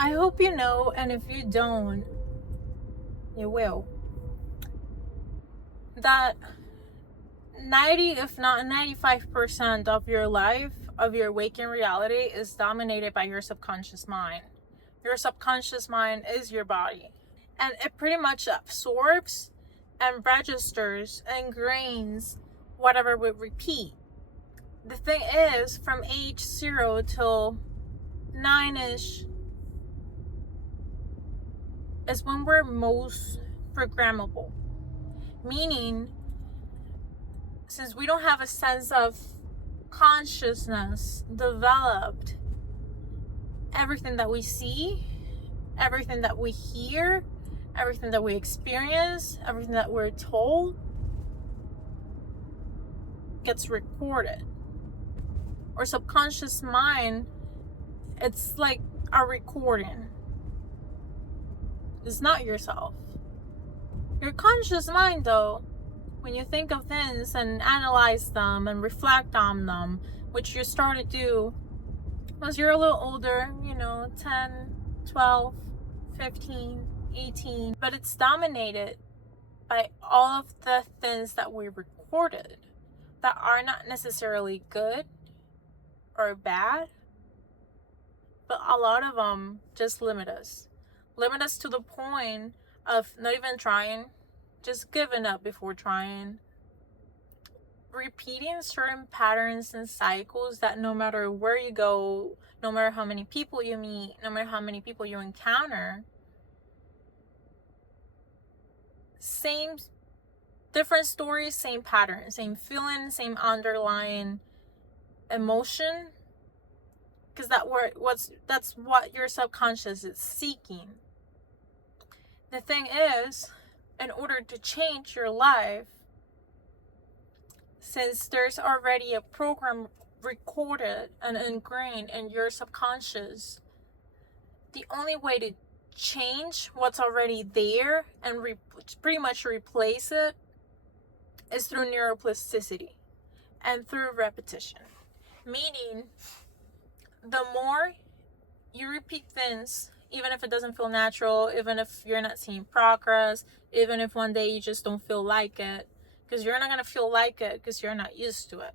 I hope you know, and if you don't, you will, that 90, if not 95% of your life, of your waking reality, is dominated by your subconscious mind. Your subconscious mind is your body, and it pretty much absorbs and registers and ingrains whatever we repeat. The thing is, from age 0 till 9ish is when we're most programmable. Meaning, since we don't have a sense of consciousness developed, everything that we see, everything that we hear, everything that we experience, everything that we're told gets recorded. Our subconscious mind, it's like a recording. It's not yourself. Your conscious mind, though, when you think of things and analyze them and reflect on them, which you start to do once you're a little older, 10, 12, 15, 18, but it's dominated by all of the things that we recorded that are not necessarily good or bad, but a lot of them just limit us to the point of not even trying, just giving up before trying, repeating certain patterns and cycles that no matter where you go, no matter how many people you meet, no matter how many people you encounter, same different stories, same pattern, same feeling, same underlying emotion, because that's what your subconscious is seeking. The thing is, in order to change your life, since there's already a program recorded and ingrained in your subconscious, the only way to change what's already there and pretty much replace it is through neuroplasticity and through repetition. Meaning, the more you repeat things, even if it doesn't feel natural, even if you're not seeing progress, even if one day you just don't feel like it, because you're not going to feel like it because you're not used to it.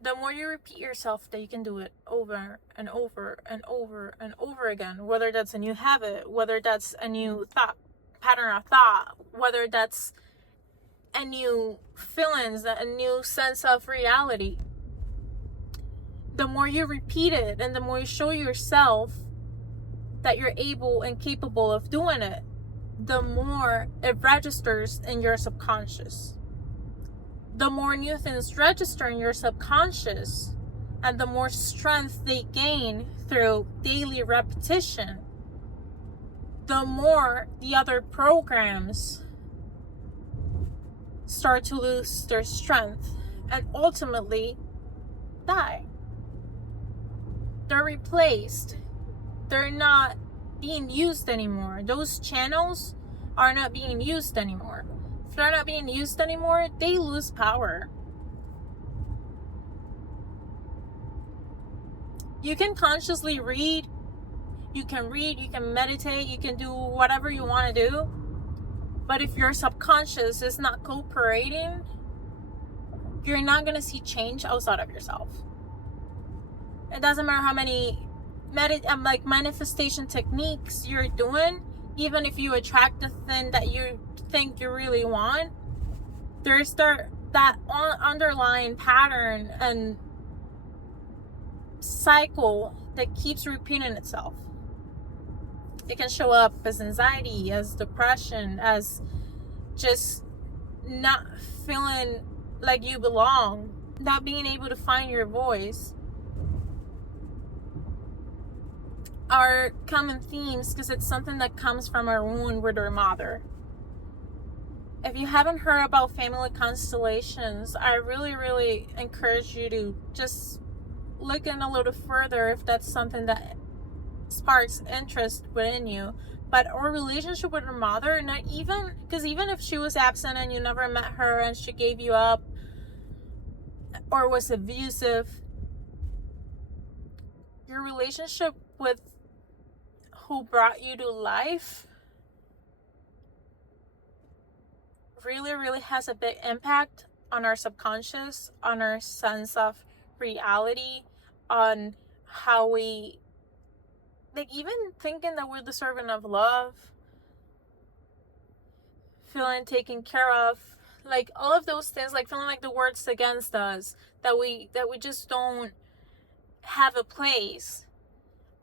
The more you repeat yourself, that you can do it over and over and over and over again, whether that's a new habit, whether that's a new pattern of thought, whether that's a new feelings, a new sense of reality. The more you repeat it and the more you show yourself that you're able and capable of doing it, the more it registers in your subconscious. The more new things register in your subconscious, and the more strength they gain through daily repetition, the more the other programs start to lose their strength and ultimately die. They're replaced. They're not being used anymore. Those channels are not being used anymore. If they're not being used anymore, they lose power. You can consciously read, you can meditate, you can do whatever you want to do. But if your subconscious is not cooperating, you're not going to see change outside of yourself. It doesn't matter how many manifestation techniques you're doing, even if you attract the thing that you think you really want, there's that underlying pattern and cycle that keeps repeating itself. It can show up as anxiety, as depression, as just not feeling like you belong, not being able to find your voice. Are common themes because it's something that comes from our wound with our mother. If you haven't heard about family constellations, I really, really encourage you to just look in a little further if that's something that sparks interest within you. But our relationship with our mother, not even, because even if she was absent and you never met her and she gave you up or was abusive, your relationship with who brought you to life really, really has a big impact on our subconscious, on our sense of reality, on how we, like, even thinking that we're deserving of love, feeling taken care of, like all of those things, like feeling like the world's against us, that we just don't have a place.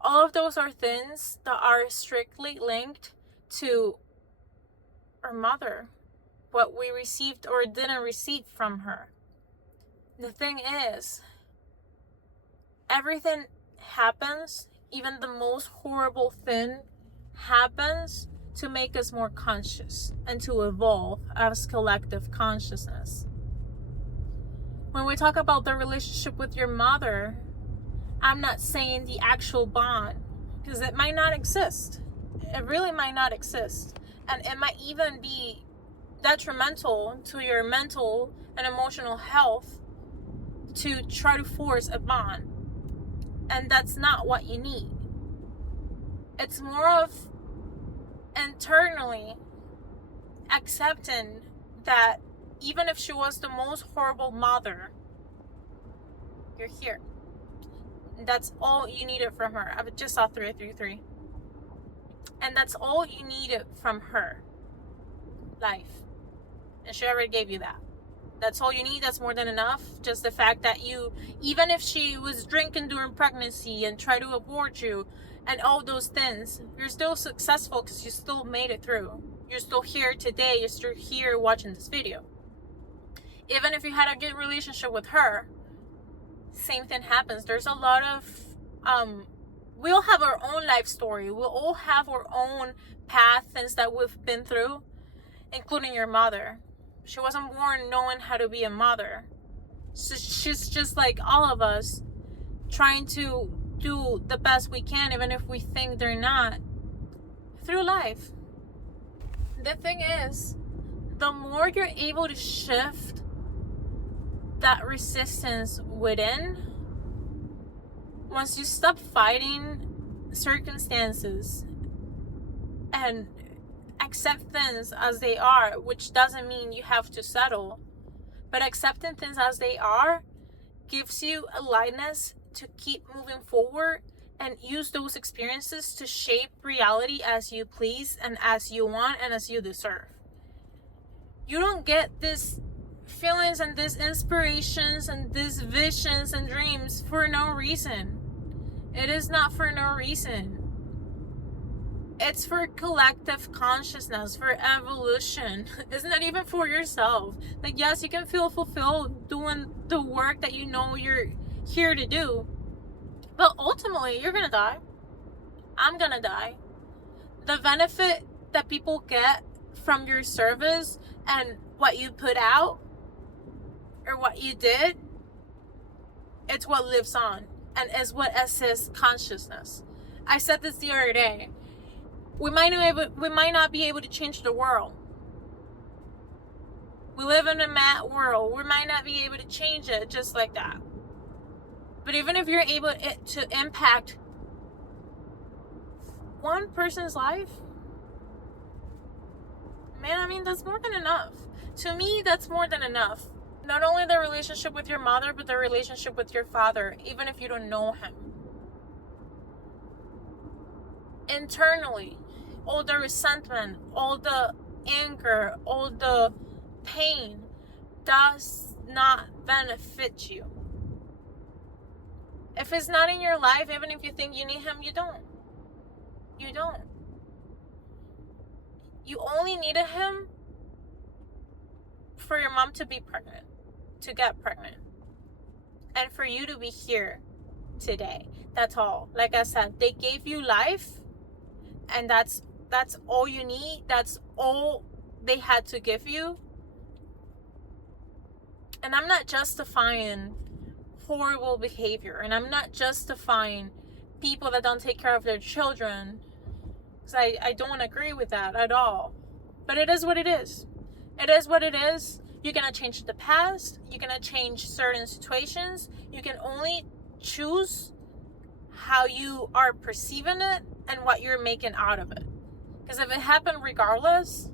All of those are things that are strictly linked to our mother, what we received or didn't receive from her. The thing is, everything happens, even the most horrible thing happens to make us more conscious and to evolve as collective consciousness. When we talk about the relationship with your mother, I'm not saying the actual bond, because it might not exist. It really might not exist. And it might even be detrimental to your mental and emotional health to try to force a bond. And that's not what you need. It's more of internally accepting that even if she was the most horrible mother, you're here. That's all you needed from her. I just saw 333. And that's all you needed from her life. And she already gave you that. That's all you need. That's more than enough. Just the fact that you, even if she was drinking during pregnancy and tried to abort you and all those things, you're still successful because you still made it through. You're still here today. You're still here watching this video. Even if you had a good relationship with her, same thing happens. There's a lot of we all have our own life story. We all have our own path, things that we've been through, including your mother. She wasn't born knowing how to be a mother. So she's just like all of us, trying to do the best we can, even if we think they're not, through life. The thing is, the more you're able to shift that resistance within, once you stop fighting circumstances and accept things as they are, which doesn't mean you have to settle, but accepting things as they are gives you a lightness to keep moving forward and use those experiences to shape reality as you please and as you want and as you deserve. You don't get this feelings and these inspirations and these visions and dreams for no reason. It is not for no reason. It's for collective consciousness, for evolution. It's not even for yourself. Like, yes, you can feel fulfilled doing the work that you know you're here to do, but ultimately you're gonna die. I'm gonna die. The benefit that people get from your service and what you put out or what you did, it's what lives on and is what assists consciousness. I said this the other day. We might not be able to change the world. We live in a mad world. We might not be able to change it just like that. But even if you're able to impact one person's life, man, I mean, that's more than enough. To me, that's more than enough. Not only the relationship with your mother, but the relationship with your father, even if you don't know him. Internally, all the resentment, all the anger, all the pain does not benefit you. If it's not in your life, even if you think you need him, you don't. You don't. You only needed him for your mom to be pregnant, to get pregnant, and for you to be here today. That's all. Like I said, they gave you life, and that's all you need. That's all they had to give you. And I'm not justifying horrible behavior, and I'm not justifying people that don't take care of their children, because I don't agree with that at all. But it is what it is. It is what it is. You're gonna change the past. You're gonna change certain situations. You can only choose how you are perceiving it and what you're making out of it. Because if it happened regardless,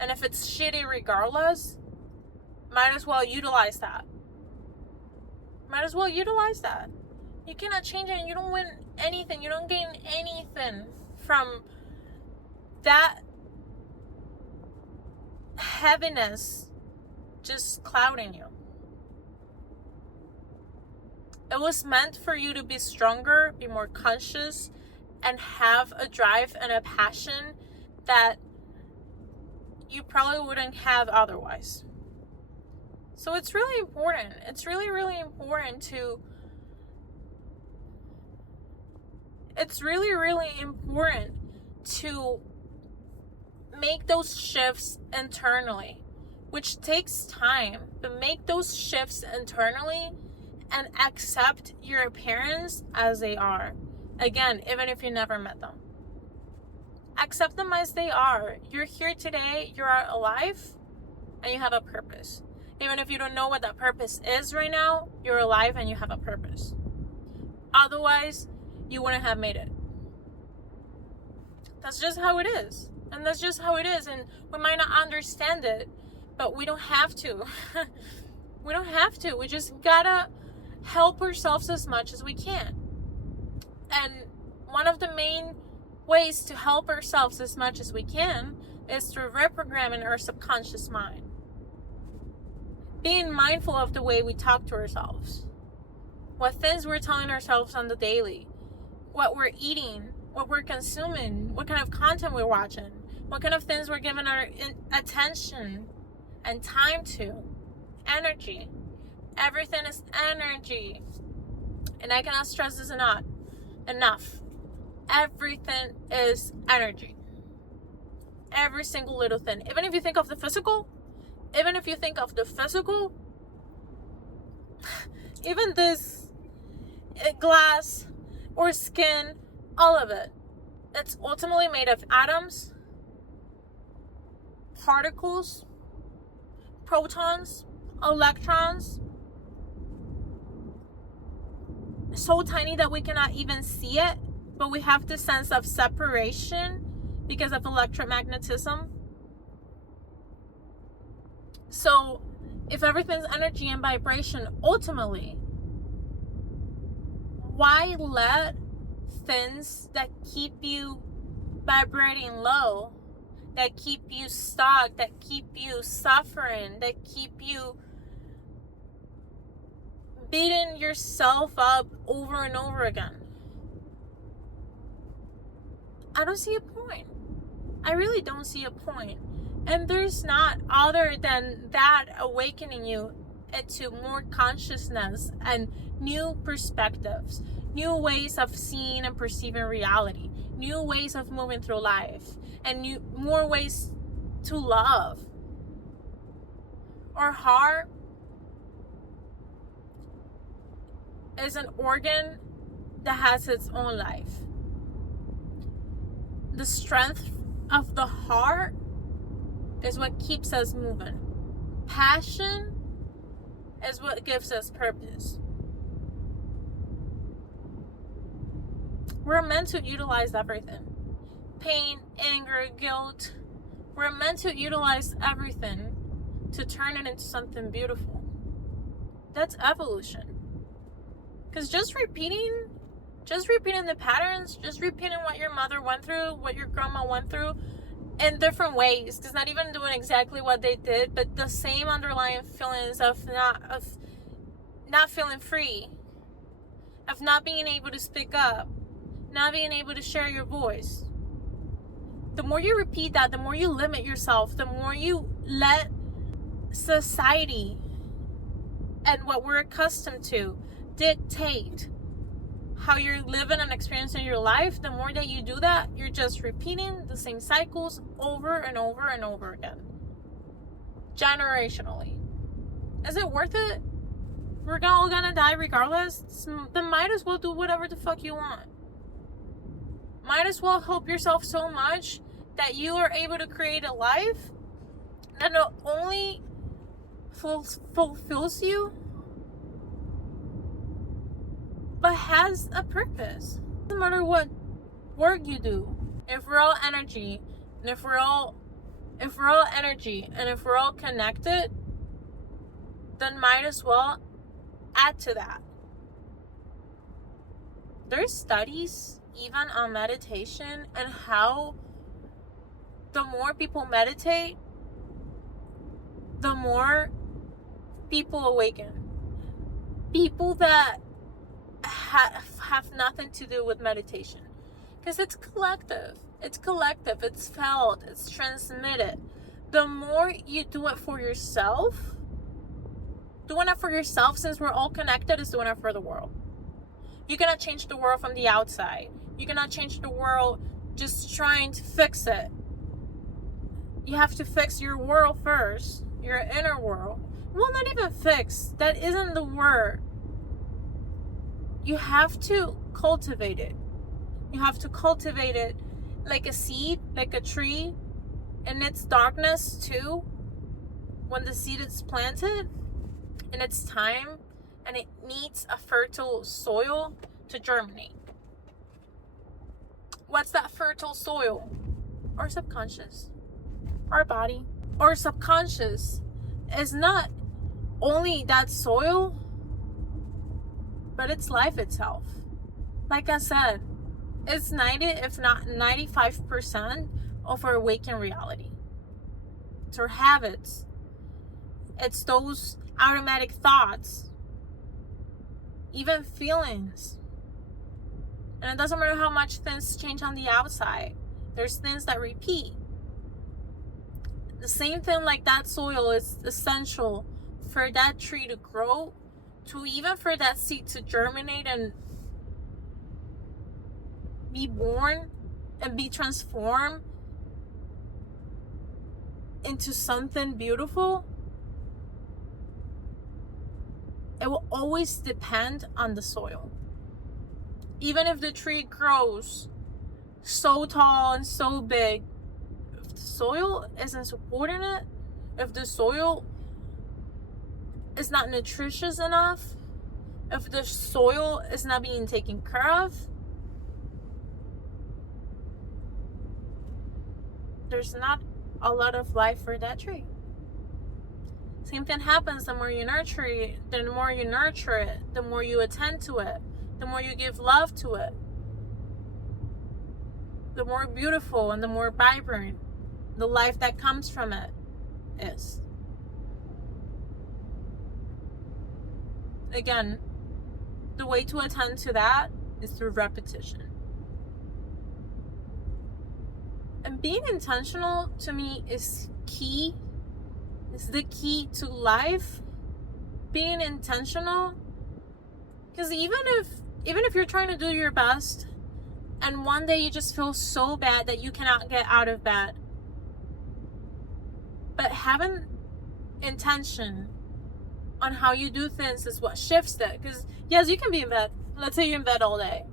and if it's shitty regardless, might as well utilize that. Might as well utilize that. You cannot change it and you don't win anything. You don't gain anything from that heaviness just clouding you. It was meant for you to be stronger, be more conscious, and have a drive and a passion that you probably wouldn't have otherwise. So it's really important. It's really, really important to make those shifts internally, which takes time, but make those shifts internally and accept your parents as they are. Again, even if you never met them. Accept them as they are. You're here today, you're alive, and you have a purpose. Even if you don't know what that purpose is right now, you're alive and you have a purpose. Otherwise, you wouldn't have made it. That's just how it is. And that's just how it is. And we might not understand it, but we don't have to. We don't have to. We just gotta help ourselves as much as we can. And one of the main ways to help ourselves as much as we can is through reprogramming our subconscious mind. Being mindful of the way we talk to ourselves. What things we're telling ourselves on the daily. What we're eating. What we're consuming. What kind of content we're watching. What kind of things we're giving our attention and time to. Energy. Everything is energy. And I cannot stress this enough. Everything is energy. Every single little thing. Even if you think of the physical, even this glass or skin, all of it, it's ultimately made of atoms, particles, protons, electrons, so tiny that we cannot even see it, but we have this sense of separation because of electromagnetism. So if everything's energy and vibration, ultimately, why let things that keep you vibrating low, that keep you stuck, that keep you suffering, that keep you beating yourself up over and over again? I don't see a point. I really don't see a point. And there's not, other than that, awakening you into more consciousness and new perspectives, new ways of seeing and perceiving reality, new ways of moving through life, and more ways to love. Our heart is an organ that has its own life. The strength of the heart is what keeps us moving. Passion is what gives us purpose. We're meant to utilize everything. Pain, anger, guilt. We're meant to utilize everything to turn it into something beautiful. That's evolution. Because just repeating the patterns, just repeating what your mother went through, what your grandma went through, in different ways, because not even doing exactly what they did, but the same underlying feelings of not feeling free, of not being able to speak up, not being able to share your voice. The more you repeat that, the more you limit yourself, the more you let society and what we're accustomed to dictate how you're living and experiencing your life. The more that you do that, you're just repeating the same cycles over and over and over again. Generationally. Is it worth it? We're all gonna die regardless. Then might as well do whatever the fuck you want. Might as well help yourself so much that you are able to create a life that not only fulfills you, but has a purpose. No matter what work you do, if we're all energy, and if we're all energy, and if we're all connected, then might as well add to that. There's studies even on meditation and how the more people meditate, the more people awaken. People that have nothing to do with meditation, because it's collective, it's felt, it's transmitted. The more you do it for yourself, doing it for yourself, since we're all connected, is doing it for the world. You cannot change the world from the outside. You cannot change the world just trying to fix it. You have to fix your world first, your inner world. Well, not even fix, that isn't the word. You have to cultivate it. You have to cultivate it like a seed, like a tree, in its darkness too. When the seed is planted, in its time, and it needs a fertile soil to germinate. What's that fertile soil? Our subconscious, our body. Our subconscious is not only that soil, but it's life itself. Like I said, it's 90, if not 95% of our waking reality. It's our habits. It's those automatic thoughts, even feelings. And it doesn't matter how much things change on the outside. There's things that repeat. The same thing, like that soil is essential for that tree to grow, to even for that seed to germinate and be born and be transformed into something beautiful. It will always depend on the soil. Even if the tree grows so tall and so big, if the soil isn't supporting it, if the soil is not nutritious enough, if the soil is not being taken care of, there's not a lot of life for that tree. Same thing happens the more you nurture it, the more you nurture it, the more you attend to it, the more you give love to it, the more beautiful and the more vibrant the life that comes from it is. Again, the way to attend to that is through repetition. And being intentional, to me, is key. It's the key to life. Being intentional. Because even if you're trying to do your best, and one day you just feel so bad that you cannot get out of bed, but having intention on how you do things is what shifts it. Because yes, you can be in bed. Let's say you're in bed all day.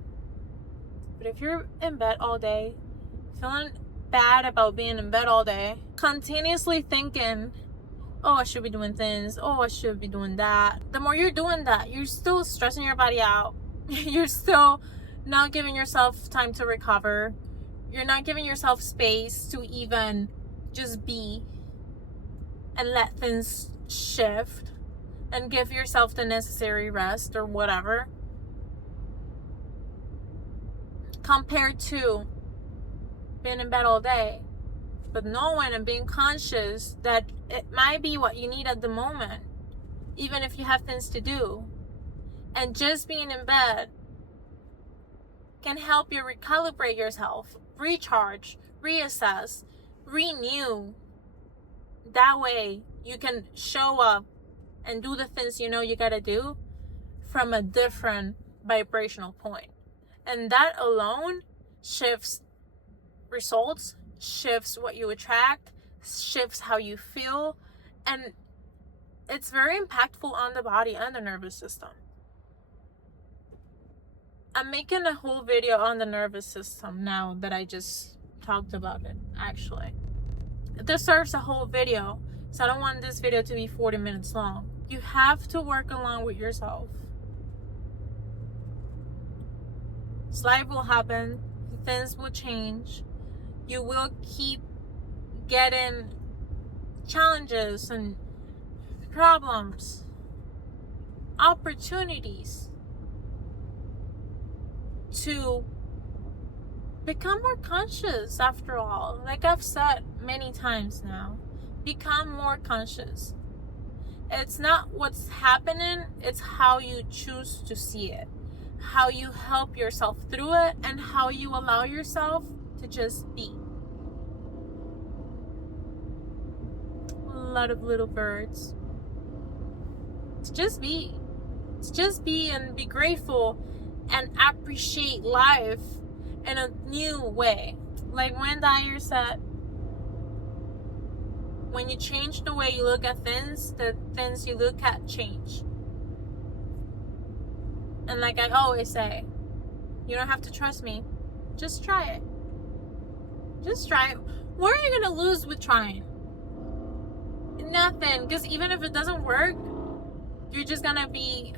But if you're in bed all day, feeling bad about being in bed all day, continuously thinking, oh, I should be doing things, oh, I should be doing that. The more you're doing that, you're still stressing your body out. You're still not giving yourself time to recover. You're not giving yourself space to even just be and let things shift and give yourself the necessary rest or whatever. Compared to being in bed all day, but knowing and being conscious that it might be what you need at the moment, even if you have things to do. And just being in bed can help you recalibrate yourself, recharge, reassess, renew. That way you can show up and do the things you know you gotta do from a different vibrational point. And that alone shifts results, shifts what you attract, shifts how you feel, and it's very impactful on the body and the nervous system. I'm making a whole video on the nervous system now that I just talked about it, actually. It deserves a whole video, so I don't want this video to be 40 minutes long. You have to work along with yourself. Life will happen. Things will change. You will keep getting challenges and problems, opportunities to become more conscious. After all, like I've said many times now, become more conscious. It's not what's happening, it's how you choose to see it, how you help yourself through it, and how you allow yourself to just be. A lot of little birds. To just be. To just be and be grateful and appreciate life in a new way. Like when Dyer said, when you change the way you look at things, the things you look at change. And like I always say, you don't have to trust me. Just try it. Just try it. What are you going to lose with trying? Nothing. Because even if it doesn't work, you're just going to be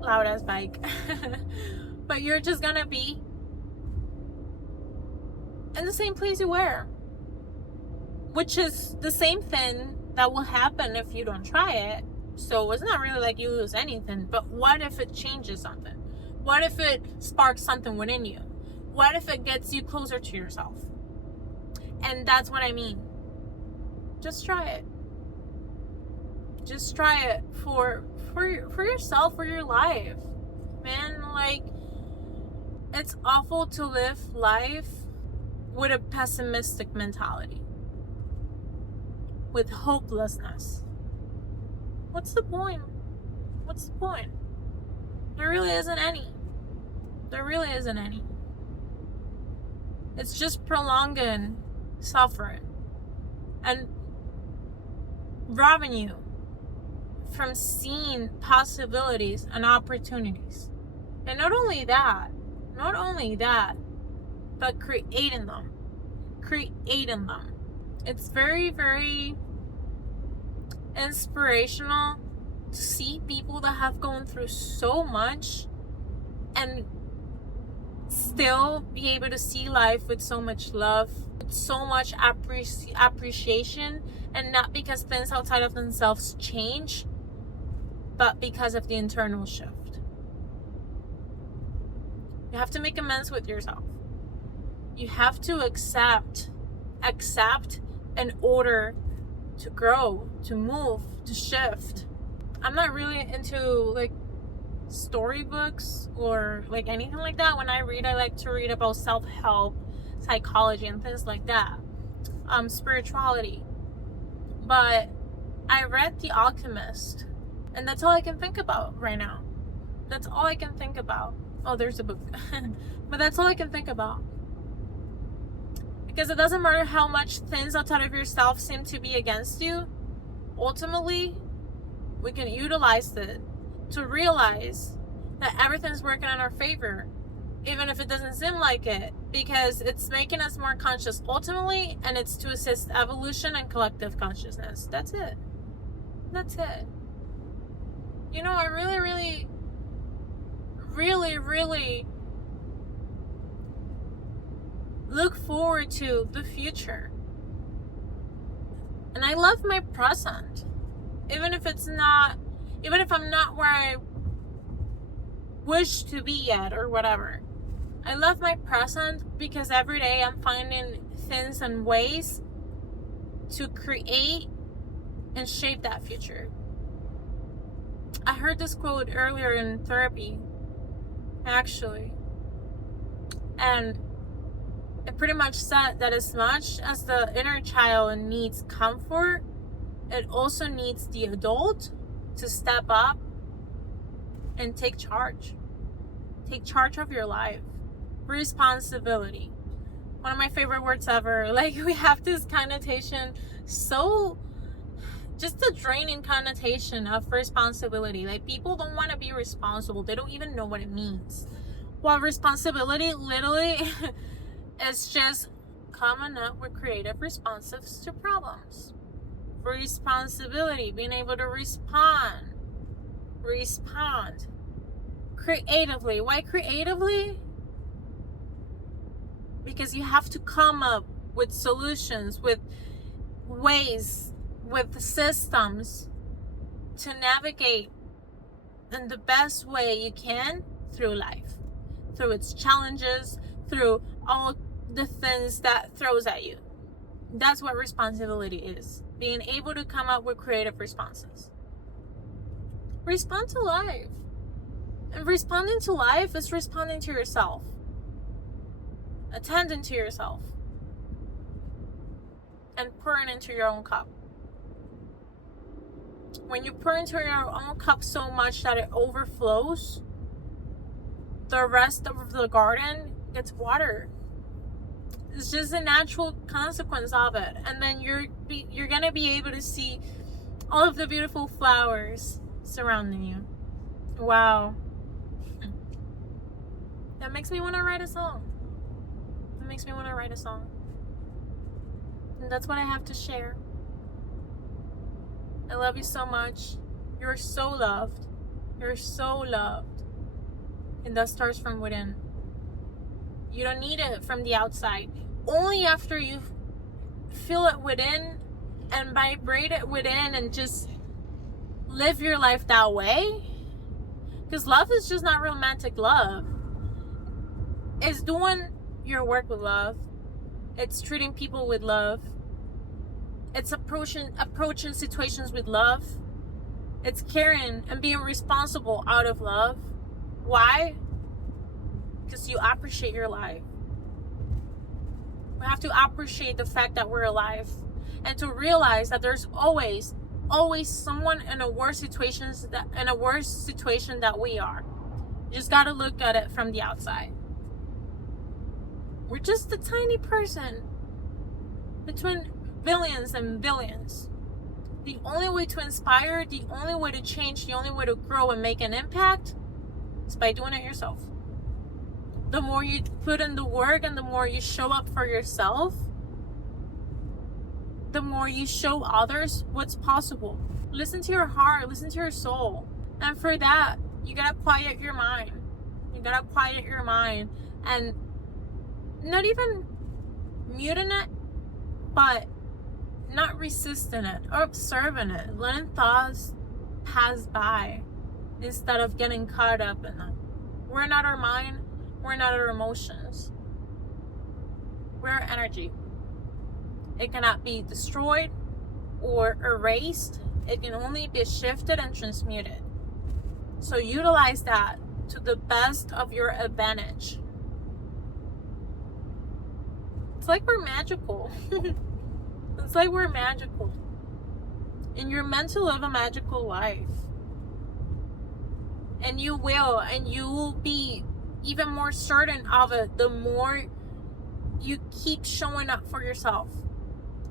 loud as bike. But you're just going to be in the same place you were. Which is the same thing that will happen if you don't try it. So it's not really like you lose anything. But what if it changes something? What if it sparks something within you? What if it gets you closer to yourself? And that's what I mean. Just try it. Just try it for yourself, for your life. Man, like, it's awful to live life with a pessimistic mentality. With hopelessness. What's the point? What's the point? There really isn't any. There really isn't any. It's just prolonging suffering and robbing you from seeing possibilities and opportunities. And not only that, but creating them. It's very, very inspirational to see people that have gone through so much and still be able to see life with so much love, with so much appreciation, and not because things outside of themselves change, but because of the internal shift. You have to make amends with yourself. You have to accept in order to grow, to move, to shift. I'm not really into like storybooks or like anything like that. When I read, I like to read about self-help, psychology, and things like that. Spirituality. But I read The Alchemist, and that's all I can think about right now. That's all I can think about. Oh, there's a book. But that's all I can think about. Because it doesn't matter how much things outside of yourself seem to be against you. Ultimately, we can utilize it to realize that everything's working in our favor, even if it doesn't seem like it, because it's making us more conscious ultimately, and it's to assist evolution and collective consciousness. That's it. You know, I really look forward to the future. And I love my present. Even if I'm not where I wish to be yet or whatever. I love my present because every day I'm finding things and ways to create and shape that future. I heard this quote earlier in therapy, actually. And it pretty much said that as much as the inner child needs comfort, it also needs the adult to step up and take charge. Take charge of your life. Responsibility. One of my favorite words ever. Like, we have this connotation, so just a draining connotation of responsibility. Like, people don't want to be responsible. They don't even know what it means. While responsibility literally is just coming up with creative responses to problems. Responsibility, being able to respond creatively. Why creatively? because you have to come up with solutions, with ways, with systems to navigate in the best way you can through life, through its challenges, through all the things that throws at you. That's what responsibility is. Being able to come up with creative responses. Respond to life. And responding to life is responding to yourself. Attending to yourself. And pouring into your own cup. When you pour into your own cup so much that it overflows, the rest of the garden gets watered. It's just a natural consequence of it. And then you're gonna be able to see all of the beautiful flowers surrounding you. Wow. That makes me want to write a song. That makes me want to write a song. And that's what I have to share. I love you so much. You're so loved. You're so loved. And that starts from within. You don't need it from the outside. Only after you feel it within and vibrate it within and just live your life that way. Because love is just not romantic love. It's doing your work with love. It's treating people with love. It's approaching situations with love. It's caring and being responsible out of love. Why? Because you appreciate your life. We have to appreciate the fact that we're alive. And to realize that there's always someone in a worse situation that we are. You just gotta look at it from the outside. We're just a tiny person between billions and billions. The only way to inspire, the only way to change, the only way to grow and make an impact is by doing it yourself. The more you put in the work and the more you show up for yourself, the more you show others what's possible. Listen to your heart, listen to your soul. And for that, you gotta quiet your mind. You gotta quiet your mind and not even muting it, but not resisting it or observing it, letting thoughts pass by instead of getting caught up in them. We're not our mind, we're not our emotions. We're energy. It cannot be destroyed or erased. It can only be shifted and transmuted. So utilize that to the best of your advantage. It's like we're magical. It's like we're magical. And you're meant to live a magical life. And you will be even more certain of it the more you keep showing up for yourself.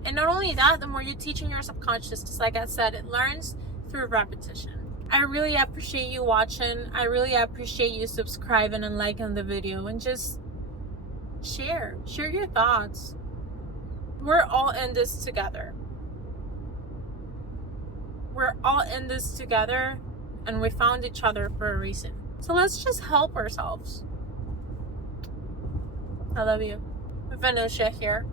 And not only that, the more you're teaching your subconscious, just like I said, it learns through repetition. I really appreciate you watching. I really appreciate you subscribing and liking the video, and just share your thoughts. We're all in this together. We're all in this together, and we found each other for a reason. So let's just help ourselves. I love you. Vanusha here.